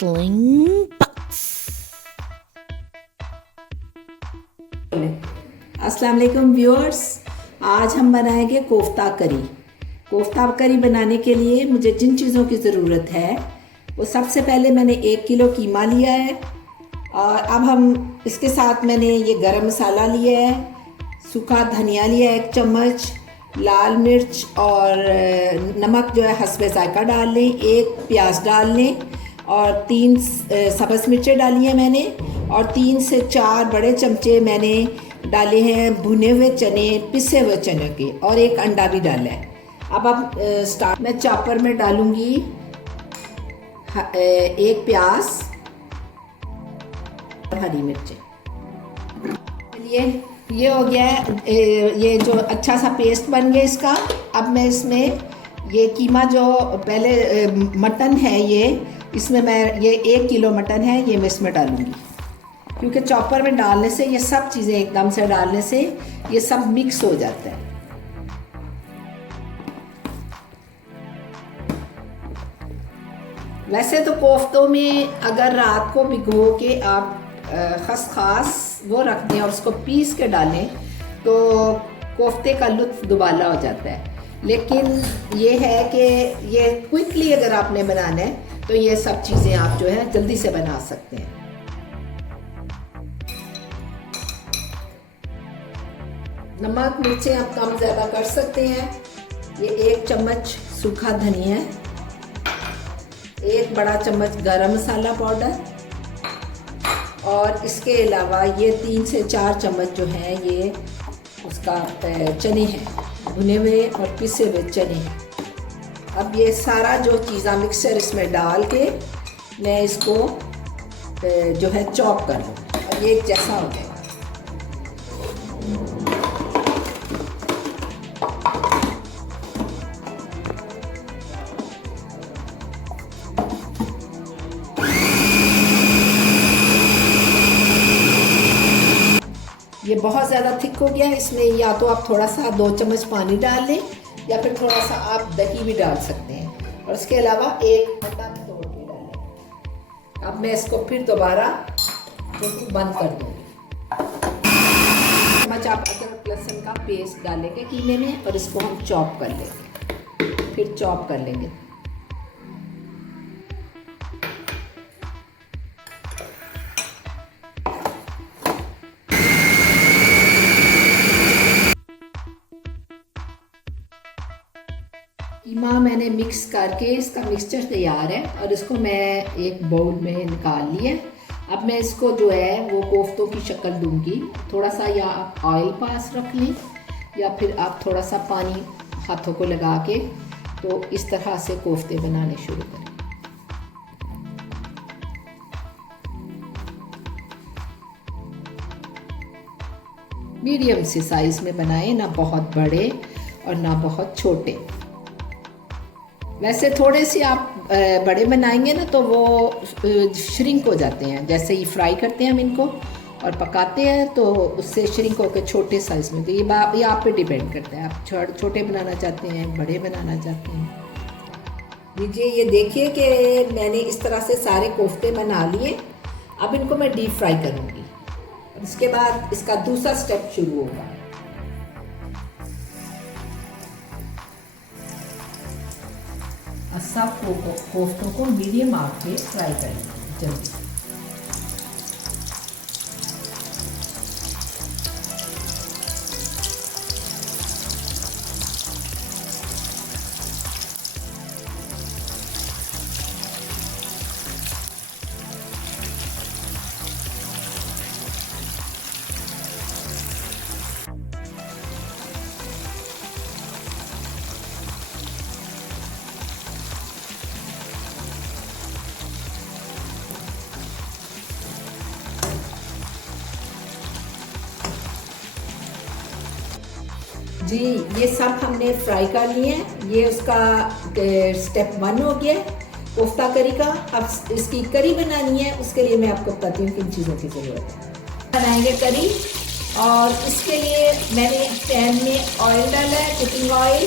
Sizzling Butts. अस्सलाम वालेकुम viewers, आज हम बनाएंगे कोफ्ता करी। कोफ्ता करी बनाने के लिए मुझे जिन चीज़ों की ज़रूरत है वो सबसे पहले मैंने 1 किलो कीमा लिया है और अब हम इसके साथ मैंने ये गरम मसाला लिया है, सूखा धनिया लिया है 1 चम्मच, लाल मिर्च और नमक जो है हस्बे ज़ायका डाल लें, 1 प्याज डाल लें और 3 सब्ज़ मिर्चें डाली हैं मैंने और 3 से 4 बड़े चमचे मैंने डाले हैं भुने हुए चने, पिसे हुए चने के और 1 अंडा भी डाला है। अब स्टार्ट मैं चॉपर में डालूंगी 1 प्याज और हरी मिर्चें। चलिए ये हो गया है, ये जो अच्छा सा पेस्ट बन गया इसका। अब मैं इसमें ये कीमा जो पहले मटन है ये इसमें मैं ये 1 किलो मटन है ये मैं इसमें डालूंगी, क्योंकि चॉपर में डालने से ये सब चीज़ें एकदम से डालने से ये सब मिक्स हो जाता है। वैसे तो कोफ्तों में अगर रात को भिगो के आप खसखस वो रख दें और उसको पीस के डालें तो कोफ्ते का लुत्फ दुबाला हो जाता है, लेकिन ये है कि ये क्विकली अगर आपने बनाना है तो ये सब चीज़ें आप जो है जल्दी से बना सकते हैं। नमक मिर्चें आप कम ज़्यादा कर सकते हैं। ये 1 चम्मच सूखा धनिया, 1 बड़ा चम्मच गरम मसाला पाउडर और इसके अलावा ये 3 से 4 चम्मच जो है ये उसका चने हैं भुने हुए और पिसे हुए चने। अब ये सारा जो चीज़ा मिक्सर इसमें डाल के मैं इसको जो है चॉप कर लूँ और ये जैसा हो जाएगा। ये बहुत ज़्यादा थिक हो गया है, इसमें या तो आप थोड़ा सा 2 चम्मच पानी डाल लें या फिर थोड़ा सा आप दही भी डाल सकते हैं और इसके अलावा 1 अंडा भी तोड़ के डालें। अब मैं इसको फिर दोबारा बंद कर दूँगी। चम्मच आप अदरक लहसुन का पेस्ट डालेंगे कीमे में और इसको हम चॉप कर लेंगे, फिर चॉप कर लेंगे। कीमा मैंने मिक्स करके इसका मिक्सचर तैयार है और इसको मैं एक बाउल में निकाल लिया। अब मैं इसको जो है वो कोफ्तों की शक्ल दूंगी। थोड़ा सा या आप ऑयल पास रख लें या फिर आप थोड़ा सा पानी हाथों को लगा के तो इस तरह से कोफ्ते बनाने शुरू करें। मीडियम से साइज़ में बनाएं, ना बहुत बड़े और ना बहुत छोटे। वैसे थोड़े से आप बड़े बनाएंगे ना तो वो श्रिंक हो जाते हैं, जैसे ही फ्राई करते हैं हम इनको और पकाते हैं तो उससे श्रिंक होकर छोटे साइज़ में। तो ये आप पे डिपेंड करता है, आप छोटे बनाना चाहते हैं बड़े बनाना चाहते हैं। लीजिए ये देखिए कि मैंने इस तरह से सारे कोफ्ते बना लिए। अब इनको मैं डीप फ्राई करूँगी और इसके बाद इसका दूसरा स्टेप शुरू होगा। सब कोफ्तों को मीडियम आंच पे फ्राई करेंगे जल्दी। जी ये सब हमने फ्राई कर लिए हैं। ये उसका स्टेप 1 हो गया कोफ्ता करी का। अब इसकी करी बनानी है, उसके लिए मैं आपको बताती हूँ किन चीज़ों की ज़रूरत है। बनाएंगे करी और इसके लिए मैंने पैन में ऑयल डाला है, कुकिंग ऑयल,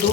2